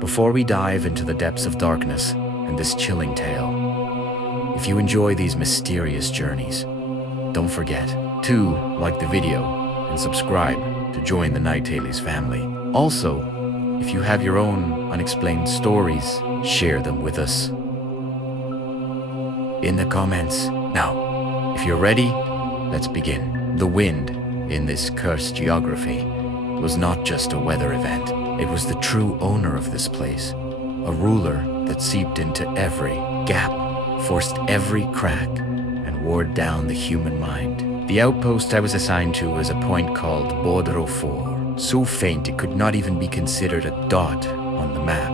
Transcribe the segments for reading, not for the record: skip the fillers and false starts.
Before we dive into the depths of darkness and this chilling tale, if you enjoy these mysterious journeys, don't forget to like the video and subscribe to join the Night Dailies family. Also, if you have your own unexplained stories, share them with us in the comments. Now, if you're ready, let's begin. The wind in this cursed geography was not just a weather event. It was the true owner of this place, a ruler that seeped into every gap, forced every crack, and wore down the human mind. The outpost I was assigned to was a point called Border-04, so faint it could not even be considered a dot on the map,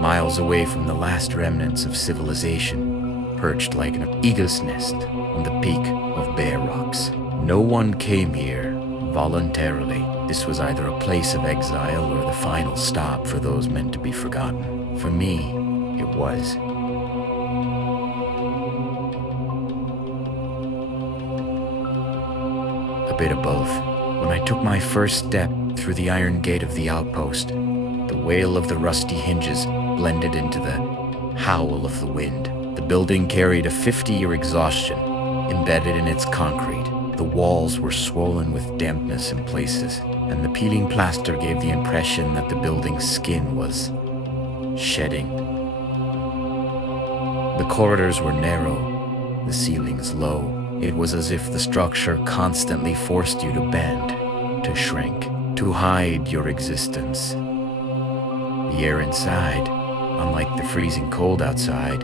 miles away from the last remnants of civilization, perched like an eagle's nest on the peak of bare rocks. No one came here voluntarily. This was either a place of exile or the final stop for those meant to be forgotten. For me, it was. A bit of both. When I took my first step through the iron gate of the outpost, the wail of the rusty hinges blended into the howl of the wind. The building carried a 50-year exhaustion embedded in its concrete. The walls were swollen with dampness in places, and the peeling plaster gave the impression that the building's skin was shedding. The corridors were narrow, the ceilings low. It was as if the structure constantly forced you to bend, to shrink, to hide your existence. The air inside, unlike the freezing cold outside,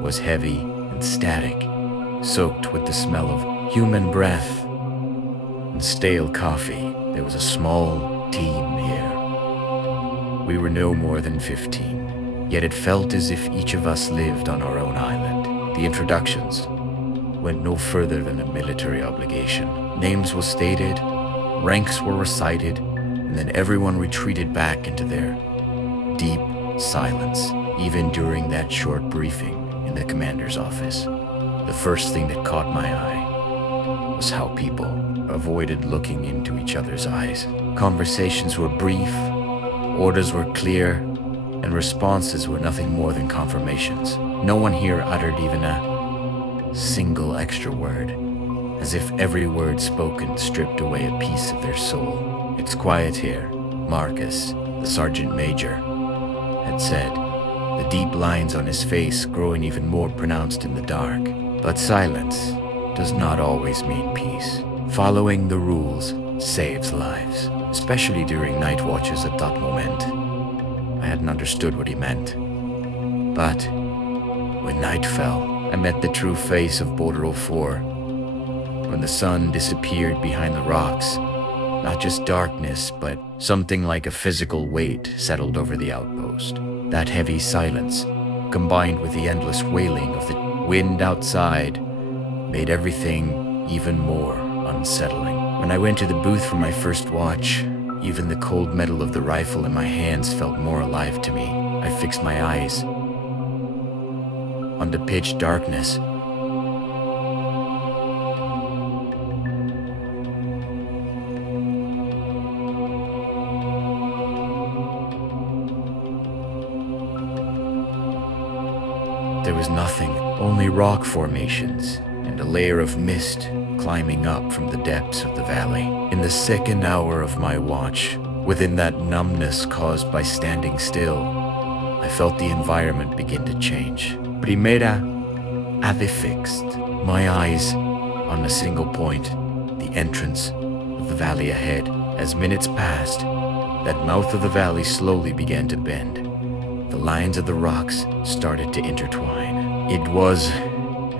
was heavy and static, soaked with the smell of human breath and stale coffee. There was a small team here. We were no more than 15, yet it felt as if each of us lived on our own island. The introductions went no further than a military obligation. Names were stated, ranks were recited, and then everyone retreated back into their deep silence, even during that short briefing in the commander's office. The first thing that caught my eye was how people avoided looking into each other's eyes. Conversations were brief, orders were clear, and responses were nothing more than confirmations. No one here uttered even a single extra word, as if every word spoken stripped away a piece of their soul. "It's quiet here," Marcus, the sergeant major, had said, the deep lines on his face growing even more pronounced in the dark. But silence does not always mean peace. Following the rules saves lives, especially during night watches at that moment. I hadn't understood what he meant. But when night fell, I met the true face of Border-04. When the sun disappeared behind the rocks, not just darkness, but something like a physical weight settled over the outpost. That heavy silence, combined with the endless wailing of the wind outside, made everything even more unsettling. When I went to the booth for my first watch, even the cold metal of the rifle in my hands felt more alive to me. I fixed my eyes on the pitch darkness. There was nothing, only rock formations and a layer of mist climbing up from the depths of the valley. In the second hour of my watch, within that numbness caused by standing still, I felt the environment begin to change. Primera, ave fixed, my eyes on a single point, the entrance of the valley ahead. As minutes passed, that mouth of the valley slowly began to bend. The lines of the rocks started to intertwine. It was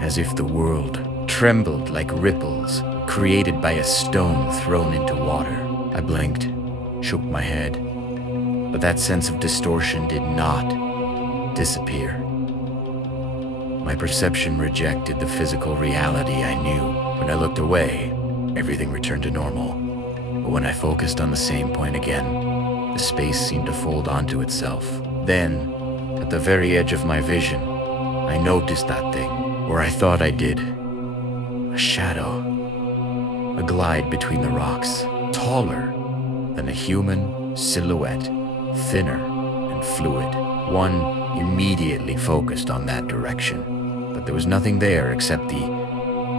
as if the world trembled like ripples created by a stone thrown into water. I blinked, shook my head, but that sense of distortion did not disappear. My perception rejected the physical reality I knew. When I looked away, everything returned to normal. But when I focused on the same point again, the space seemed to fold onto itself. Then, at the very edge of my vision, I noticed that thing, or I thought I did. A shadow, a glide between the rocks, taller than a human silhouette, thinner and fluid. One immediately focused on that direction, but there was nothing there except the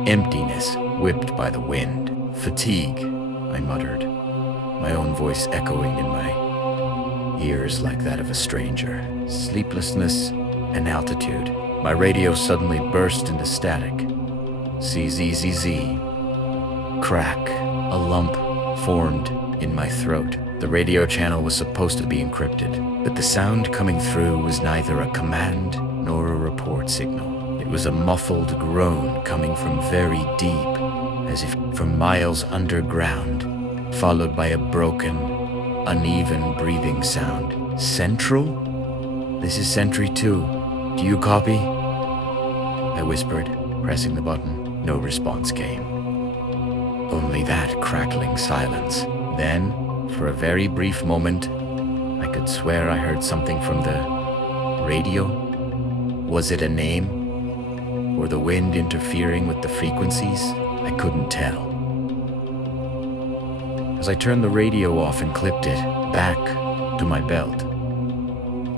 emptiness whipped by the wind. Fatigue, I muttered, my own voice echoing in my ears like that of a stranger. Sleeplessness and altitude. My radio suddenly burst into static. ZZZZ. Crack. A lump formed in my throat. The radio channel was supposed to be encrypted, but the sound coming through was neither a command nor a report signal. It was a muffled groan coming from very deep, as if from miles underground, followed by a broken, uneven breathing sound. Central? This is Sentry 2. Do you copy? I whispered, pressing the button. No response came. Only that crackling silence. Then, for a very brief moment, I could swear I heard something from the radio. Was it a name? Or the wind interfering with the frequencies? I couldn't tell. As I turned the radio off and clipped it back to my belt,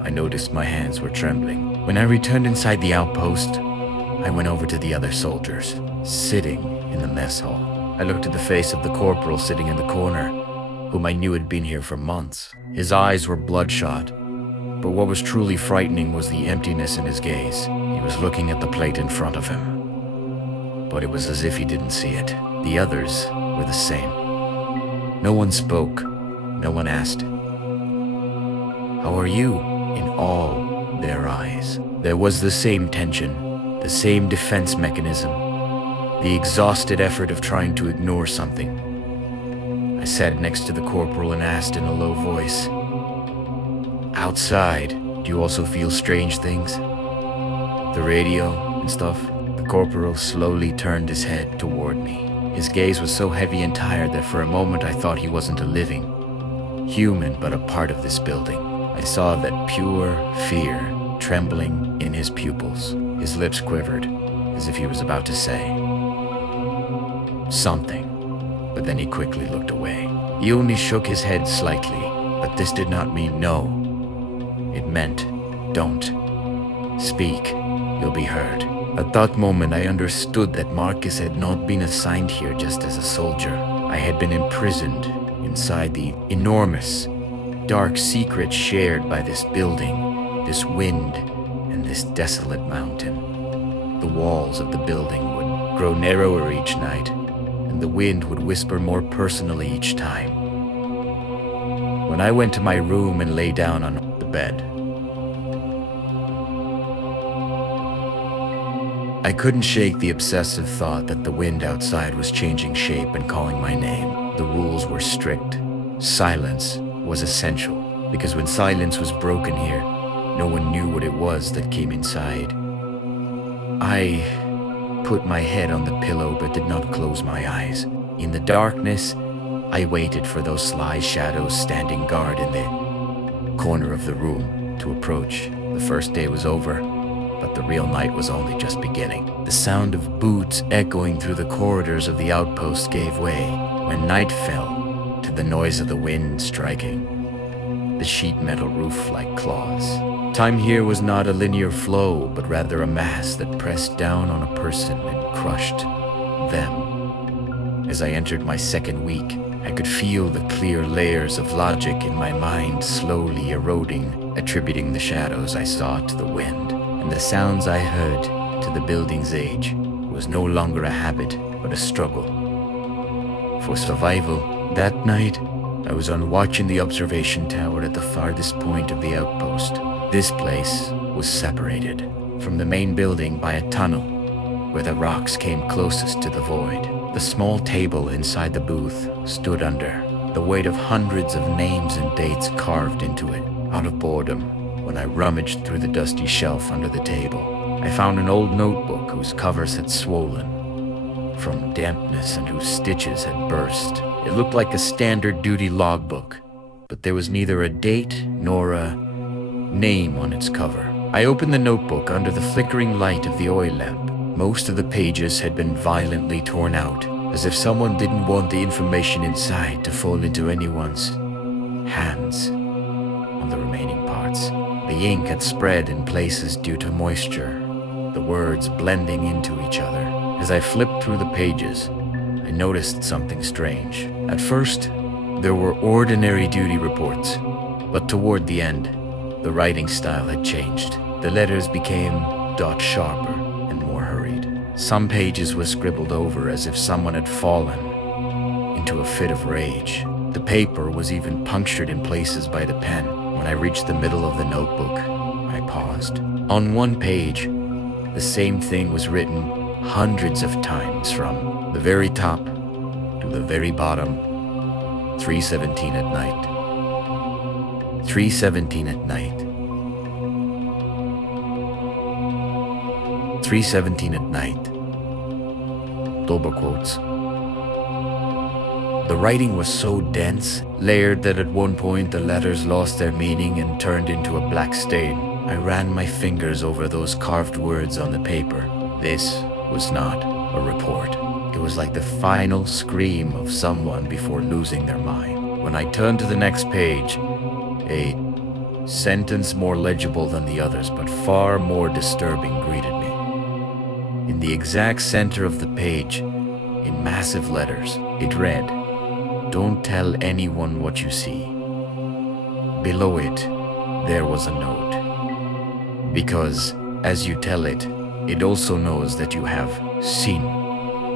I noticed my hands were trembling. When I returned inside the outpost, I went over to the other soldiers, sitting in the mess hall. I looked at the face of the corporal sitting in the corner, whom I knew had been here for months. His eyes were bloodshot, but what was truly frightening was the emptiness in his gaze. He was looking at the plate in front of him, but it was as if he didn't see it. The others were the same. No one spoke, no one asked, "How are you?" in all their eyes. There was the same tension, the same defense mechanism, the exhausted effort of trying to ignore something. I sat next to the corporal and asked in a low voice, "Outside, do you also feel strange things? The radio and stuff?" The corporal slowly turned his head toward me. His gaze was so heavy and tired that for a moment I thought he wasn't a living human, but a part of this building. I saw that pure fear trembling in his pupils. His lips quivered, as if he was about to say something, but then he quickly looked away. He only shook his head slightly, but this did not mean no. It meant, don't. Speak, you'll be heard. At that moment, I understood that Marcus had not been assigned here just as a soldier. I had been imprisoned inside the enormous, dark secret shared by this building, this wind, and this desolate mountain. The walls of the building would grow narrower each night, and the wind would whisper more personally each time. When I went to my room and lay down on the bed, I couldn't shake the obsessive thought that the wind outside was changing shape and calling my name. The rules were strict. Silence was essential, because when silence was broken here, no one knew what it was that came inside. I put my head on the pillow but did not close my eyes. In the darkness, I waited for those sly shadows standing guard in the corner of the room to approach. The first day was over, but the real night was only just beginning. The sound of boots echoing through the corridors of the outpost gave way when night fell to the noise of the wind striking the sheet metal roof like claws. Time here was not a linear flow, but rather a mass that pressed down on a person and crushed them. As I entered my second week, I could feel the clear layers of logic in my mind slowly eroding, attributing the shadows I saw to the wind. And the sounds I heard to the building's age was no longer a habit, but a struggle for survival. That night, I was on watch in the observation tower at the farthest point of the outpost. This place was separated from the main building by a tunnel where the rocks came closest to the void. The small table inside the booth stood under the weight of hundreds of names and dates carved into it. Out of boredom, when I rummaged through the dusty shelf under the table, I found an old notebook whose covers had swollen from dampness and whose stitches had burst. It looked like a standard duty logbook, but there was neither a date nor a name on its cover. I opened the notebook under the flickering light of the oil lamp. Most of the pages had been violently torn out, as if someone didn't want the information inside to fall into anyone's hands. On on the remaining parts. The ink had spread in places due to moisture, the words blending into each other. As I flipped through the pages, I noticed something strange. At first, there were ordinary duty reports, but toward the end, the writing style had changed. The letters became dot sharper and more hurried. Some pages were scribbled over as if someone had fallen into a fit of rage. The paper was even punctured in places by the pen. When I reached the middle of the notebook, I paused. On one page, the same thing was written hundreds of times from the very top to the very bottom. 3:17 at night. 3:17 at night. 3:17 at night. Double quotes. The writing was so dense, layered, that at one point the letters lost their meaning and turned into a black stain. I ran my fingers over those carved words on the paper. This was not a report. It was like the final scream of someone before losing their mind. When I turned to the next page, a sentence more legible than the others, but far more disturbing, greeted me. In the exact center of the page, in massive letters, it read, "Don't tell anyone what you see." Below it, there was a note. Because, as you tell it, it also knows that you have seen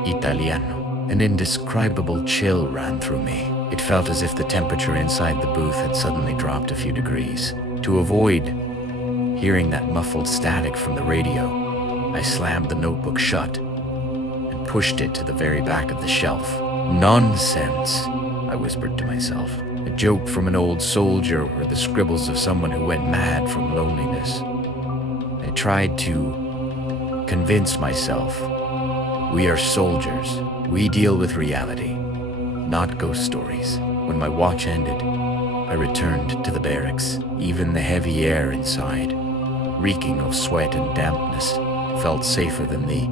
Italiano. An indescribable chill ran through me. It felt as if the temperature inside the booth had suddenly dropped a few degrees. To avoid hearing that muffled static from the radio, I slammed the notebook shut and pushed it to the very back of the shelf. "Nonsense," I whispered to myself. A joke from an old soldier or the scribbles of someone who went mad from loneliness. I tried to convince myself. We are soldiers. We deal with reality, not ghost stories. When my watch ended, I returned to the barracks. Even the heavy air inside, reeking of sweat and dampness, felt safer than the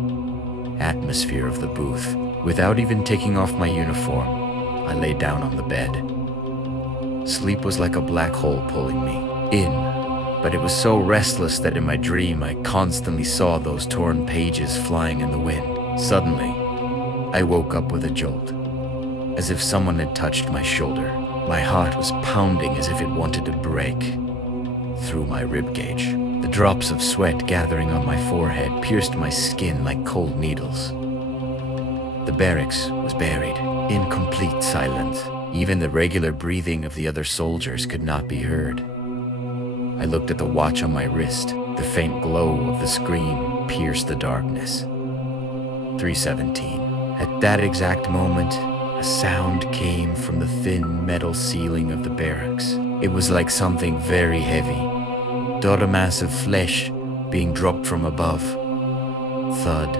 atmosphere of the booth. Without even taking off my uniform, I lay down on the bed. Sleep was like a black hole pulling me in, but it was so restless that in my dream I constantly saw those torn pages flying in the wind. Suddenly, I woke up with a jolt, as if someone had touched my shoulder. My heart was pounding as if it wanted to break through my ribcage. The drops of sweat gathering on my forehead pierced my skin like cold needles. The barracks was buried in complete silence. Even the regular breathing of the other soldiers could not be heard. I looked at the watch on my wrist. The faint glow of the screen pierced the darkness. 3:17. At that exact moment, a sound came from the thin metal ceiling of the barracks. It was like something very heavy, a mass of flesh being dropped from above. Thud.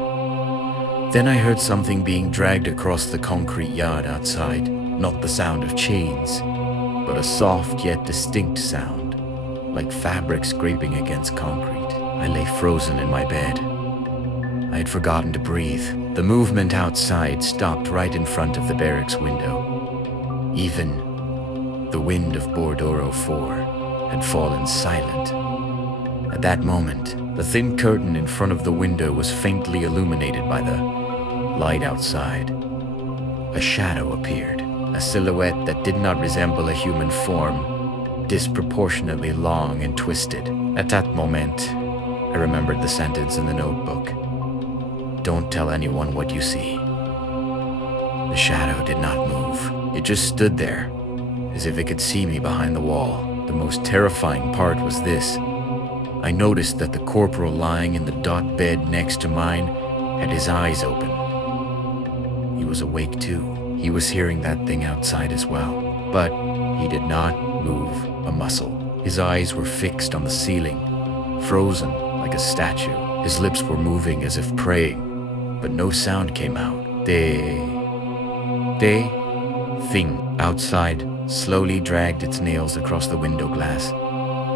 Then I heard something being dragged across the concrete yard outside. Not the sound of chains, but a soft yet distinct sound, like fabric scraping against concrete. I lay frozen in my bed. I had forgotten to breathe. The movement outside stopped right in front of the barracks window. Even the wind of Border-04 had fallen silent. At that moment, the thin curtain in front of the window was faintly illuminated by the light outside. A shadow appeared, a silhouette that did not resemble a human form, disproportionately long and twisted. At that moment, I remembered the sentence in the notebook. "Don't tell anyone what you see." The shadow did not move. It just stood there, as if it could see me behind the wall. The most terrifying part was this. I noticed that the corporal lying in the dot bed next to mine had his eyes open. He was awake too. He was hearing that thing outside as well. But he did not move a muscle. His eyes were fixed on the ceiling, frozen like a statue. His lips were moving as if praying, but no sound came out. The thing outside slowly dragged its nails across the window glass.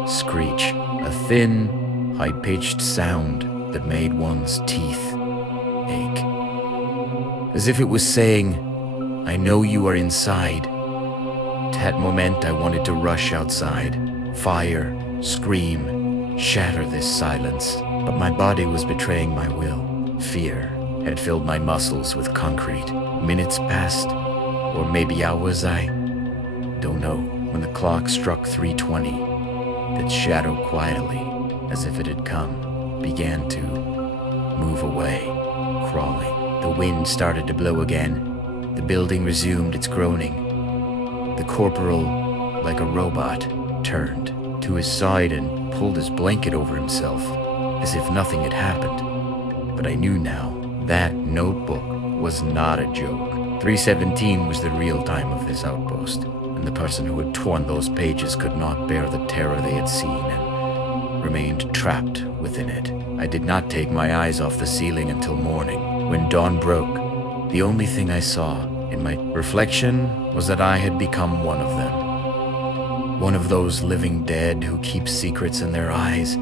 Screech, a thin, high-pitched sound that made one's teeth ache. As if it was saying, "I know you are inside." That moment I wanted to rush outside, fire, scream, shatter this silence. But my body was betraying my will. Fear had filled my muscles with concrete. Minutes passed, or maybe hours, I don't know. When the clock struck 3:20, that shadow quietly, as if it had come, began to move away, crawling. The wind started to blow again. The building resumed its groaning. The corporal, like a robot, turned to his side and pulled his blanket over himself, as if nothing had happened. But I knew now that notebook was not a joke. 317 was the real time of this outpost, and the person who had torn those pages could not bear the terror they had seen and remained trapped within it. I did not take my eyes off the ceiling until morning. When dawn broke, the only thing I saw in my reflection was that I had become one of them. One of those living dead who keep secrets in their eyes,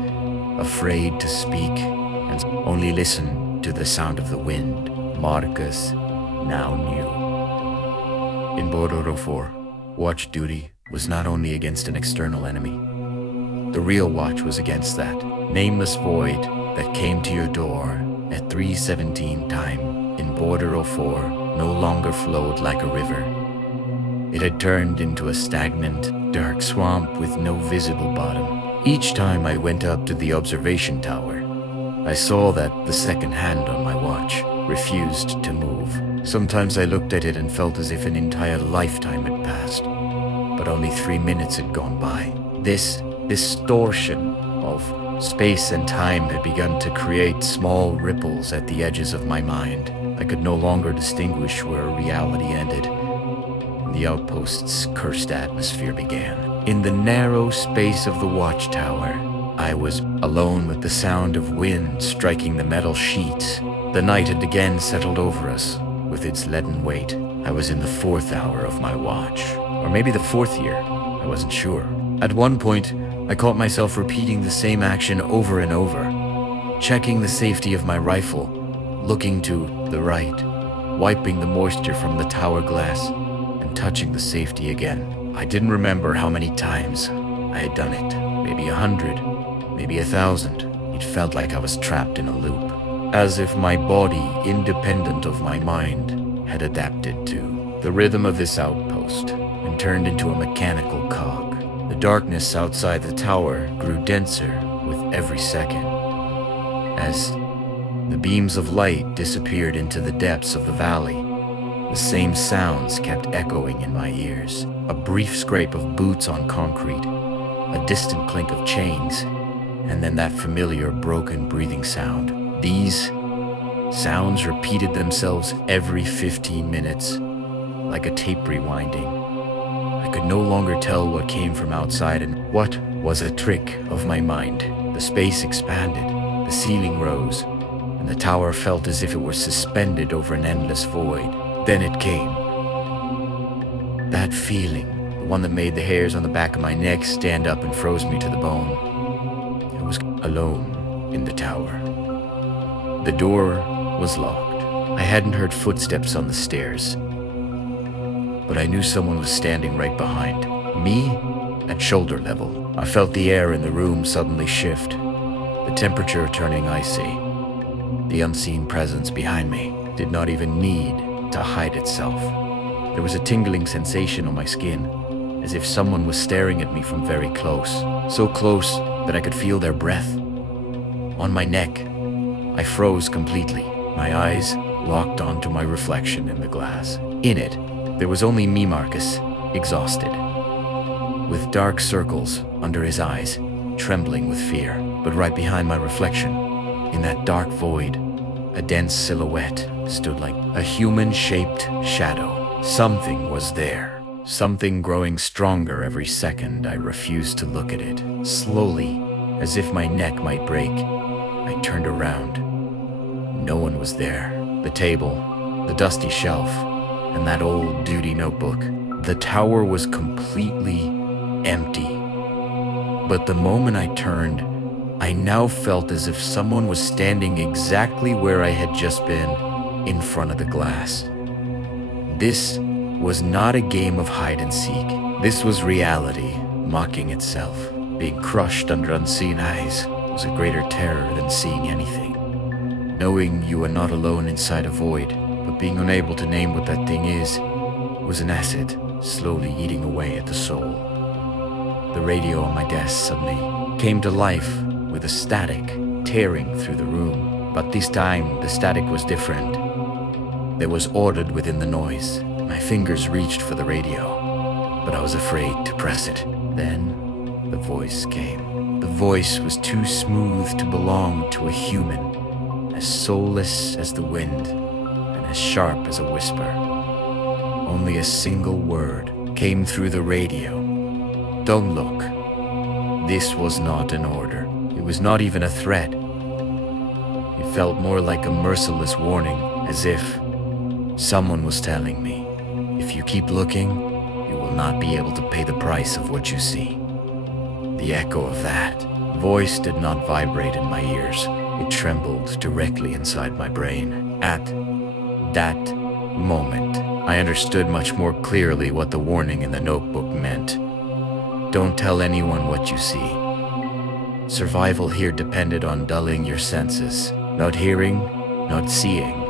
afraid to speak and only listen to the sound of the wind. Marcus now knew. In Border-04, watch duty was not only against an external enemy. The real watch was against that nameless void that came to your door at 3:17 time in Border-04 no longer flowed like a river. It had turned into a stagnant, dark swamp with no visible bottom. Each time I went up to the observation tower, I saw that the second hand on my watch refused to move. Sometimes I looked at it and felt as if an entire lifetime had passed, but only 3 minutes had gone by. This distortion of space and time had begun to create small ripples at the edges of my mind. I could no longer distinguish where reality ended, and the outpost's cursed atmosphere began. In the narrow space of the watchtower, I was alone with the sound of wind striking the metal sheets. The night had again settled over us with its leaden weight. I was in the 4th hour of my watch, or maybe the 4th year, I wasn't sure. At one point, I caught myself repeating the same action over and over, checking the safety of my rifle, looking to the right, wiping the moisture from the tower glass, and touching the safety again. I didn't remember how many times I had done it. Maybe 100, maybe 1,000. It felt like I was trapped in a loop, as if my body, independent of my mind, had adapted to the rhythm of this outpost and turned into a mechanical cog. The darkness outside the tower grew denser with every second, as the beams of light disappeared into the depths of the valley. The same sounds kept echoing in my ears. A brief scrape of boots on concrete, a distant clink of chains, and then that familiar broken breathing sound. These sounds repeated themselves every 15 minutes, like a tape rewinding. I could no longer tell what came from outside and what was a trick of my mind. The space expanded, the ceiling rose, and the tower felt as if it were suspended over an endless void. Then it came. That feeling, the one that made the hairs on the back of my neck stand up and froze me to the bone. I was alone in the tower. The door was locked. I hadn't heard footsteps on the stairs, but I knew someone was standing right behind me at shoulder level. I felt the air in the room suddenly shift, the temperature turning icy. The unseen presence behind me did not even need to hide itself. There was a tingling sensation on my skin, as if someone was staring at me from very close, so close that I could feel their breath. On my neck, I froze completely, my eyes locked onto my reflection in the glass. In it, there was only me, Marcus, exhausted, with dark circles under his eyes, trembling with fear. But right behind my reflection, in that dark void, a dense silhouette stood like a human-shaped shadow. Something was there, something growing stronger every second. I refused to look at it. Slowly, as if my neck might break, I turned around. No one was there. The table, the dusty shelf, and that old duty notebook. The tower was completely empty. But the moment I turned, I now felt as if someone was standing exactly where I had just been, in front of the glass. This was not a game of hide and seek. This was reality mocking itself. Being crushed under unseen eyes was a greater terror than seeing anything. Knowing you were not alone inside a void, but being unable to name what that thing is, was an acid slowly eating away at the soul. The radio on my desk suddenly came to life with a static tearing through the room, but this time the static was different. There was ordered within the noise. My fingers reached for the radio, but I was afraid to press it. Then the voice came. The voice was too smooth to belong to a human, as soulless as the wind and as sharp as a whisper. Only a single word came through the radio. Don't look. This was not an order. It was not even a threat. It felt more like a merciless warning, as if someone was telling me, if you keep looking, you will not be able to pay the price of what you see. The echo of that voice did not vibrate in my ears. It trembled directly inside my brain. At that moment, I understood much more clearly what the warning in the notebook meant. Don't tell anyone what you see. Survival here depended on dulling your senses, not hearing, not seeing,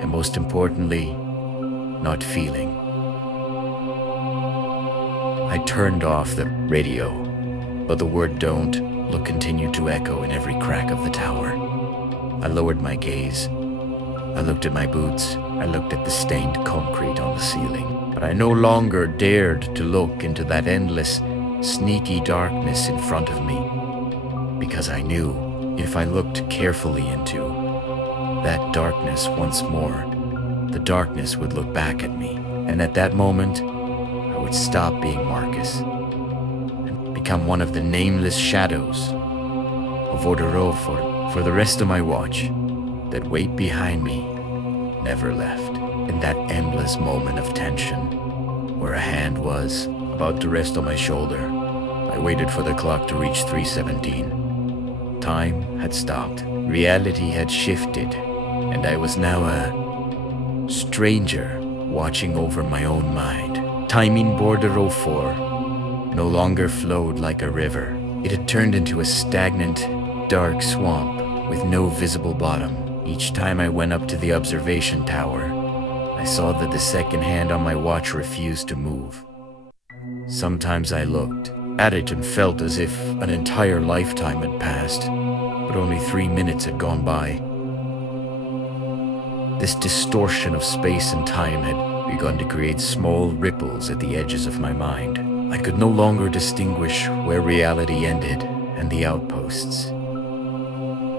and most importantly, not feeling. I turned off the radio, but the word "don't look" continued to echo in every crack of the tower. I lowered my gaze. I looked at my boots. I looked at the stained concrete on the ceiling. But I no longer dared to look into that endless, sneaky darkness in front of me, because I knew if I looked carefully into that darkness once more, the darkness would look back at me, and at that moment, I would stop being Marcus and become one of the nameless shadows of Border-04. For the rest of my watch, that weight behind me never left. In that endless moment of tension, where a hand was about to rest on my shoulder, I waited for the clock to reach 3:17. Time had stopped. Reality had shifted, and I was now a stranger watching over my own mind. Time in Border-04 no longer flowed like a river. It had turned into a stagnant, dark swamp with no visible bottom. Each time I went up to the observation tower, I saw that the second hand on my watch refused to move. Sometimes I looked at it and felt as if an entire lifetime had passed, but only 3 minutes had gone by. This distortion of space and time had begun to create small ripples at the edges of my mind. I could no longer distinguish where reality ended and the outposts.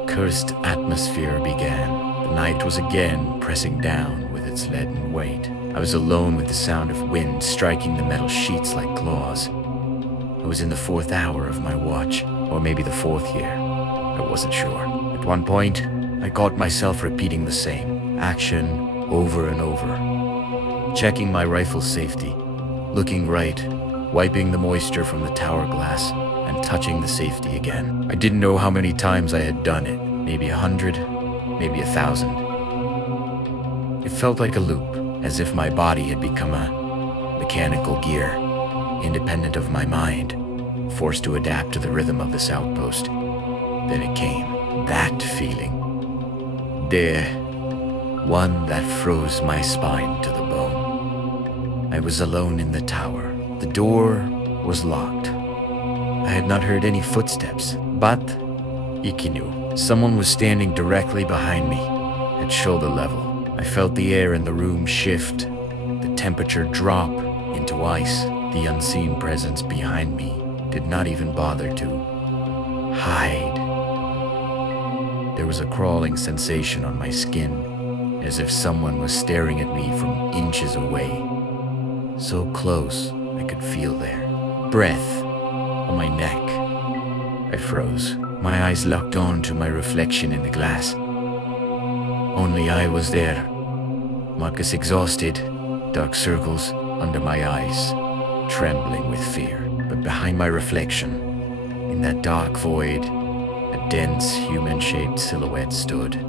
Cursed atmosphere began. The night was again pressing down with its leaden weight. I was alone with the sound of wind striking the metal sheets like claws. I was in the 4th hour of my watch, or maybe the 4th year. I wasn't sure. At one point, I caught myself repeating the same action over and over. Checking my rifle's safety, looking right, wiping the moisture from the tower glass, and touching the safety again. I didn't know how many times I had done it. Maybe 100, maybe 1,000. It felt like a loop, as if my body had become a mechanical gear, independent of my mind, forced to adapt to the rhythm of this outpost. Then it came, that feeling. The one that froze my spine to the bone. I was alone in the tower. The door was locked. I had not heard any footsteps, but Ikinu, someone was standing directly behind me, at shoulder level. I felt the air in the room shift, the temperature drop into ice. The unseen presence behind me did not even bother to hide. There was a crawling sensation on my skin, as if someone was staring at me from inches away. So close, I could feel their breath on my neck. I froze. My eyes locked on to my reflection in the glass. Only I was there. Marcus exhausted, dark circles under my eyes, trembling with fear. But behind my reflection, in that dark void, a dense human-shaped silhouette stood.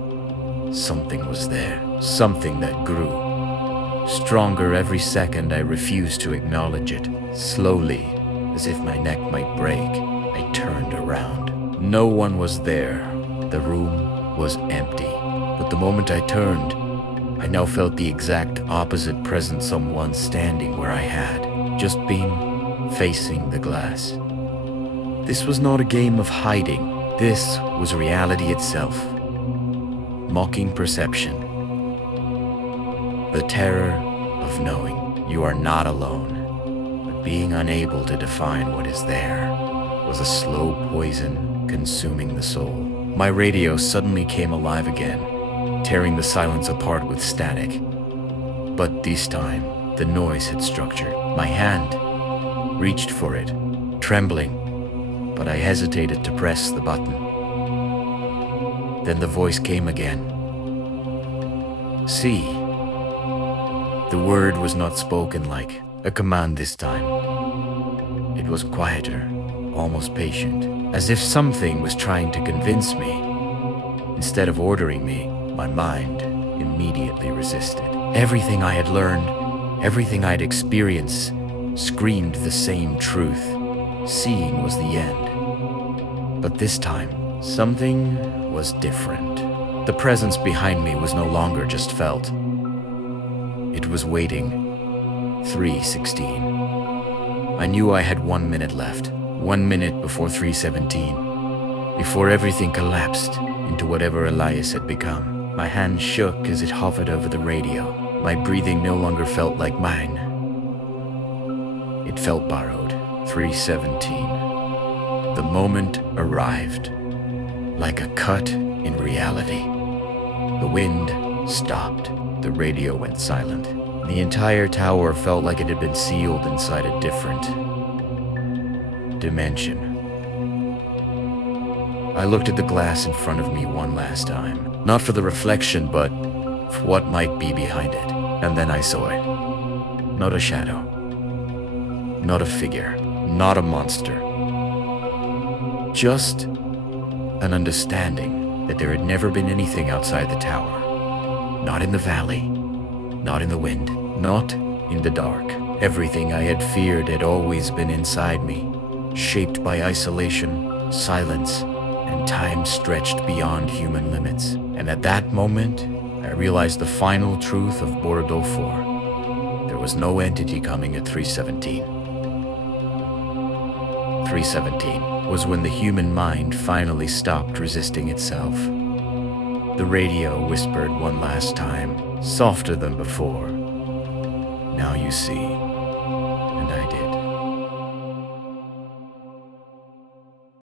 Something was there, something that grew. Stronger every second, I refused to acknowledge it. Slowly, as if my neck might break, I turned around. No one was there. The room was empty. But the moment I turned, I now felt the exact opposite presence, someone standing where I had just been, facing the glass. This was not a game of hiding. This was reality itself. Mocking perception. The terror of knowing you are not alone, but being unable to define what is there was a slow poison consuming the soul. My radio suddenly came alive again, tearing the silence apart with static. But this time, the noise had structure. My hand reached for it, trembling, but I hesitated to press the button. Then the voice came again. See. The word was not spoken like a command this time. It was quieter, almost patient, as if something was trying to convince me. Instead of ordering me, my mind immediately resisted. Everything I had learned, everything I'd experienced, screamed the same truth. Seeing was the end. But this time, something was different. The presence behind me was no longer just felt. It was waiting. 3:16. I knew I had 1 minute left. 1 minute before 3:17. Before everything collapsed into whatever Elias had become. My hand shook as it hovered over the radio. My breathing no longer felt like mine. It felt borrowed. 3:17. The moment arrived. Like a cut in reality. The wind stopped. The radio went silent. The entire tower felt like it had been sealed inside a different dimension. I looked at the glass in front of me one last time. Not for the reflection, but for what might be behind it. And then I saw it. Not a shadow. Not a figure. Not a monster. Just an understanding that there had never been anything outside the tower. Not in the valley, not in the wind, not in the dark. Everything I had feared had always been inside me, shaped by isolation, silence, and time stretched beyond human limits. And at that moment, I realized the final truth of Border-04. There was no entity coming at 3:17. 3:17 was when the human mind finally stopped resisting itself. The radio whispered one last time, softer than before. Now you see. And I did.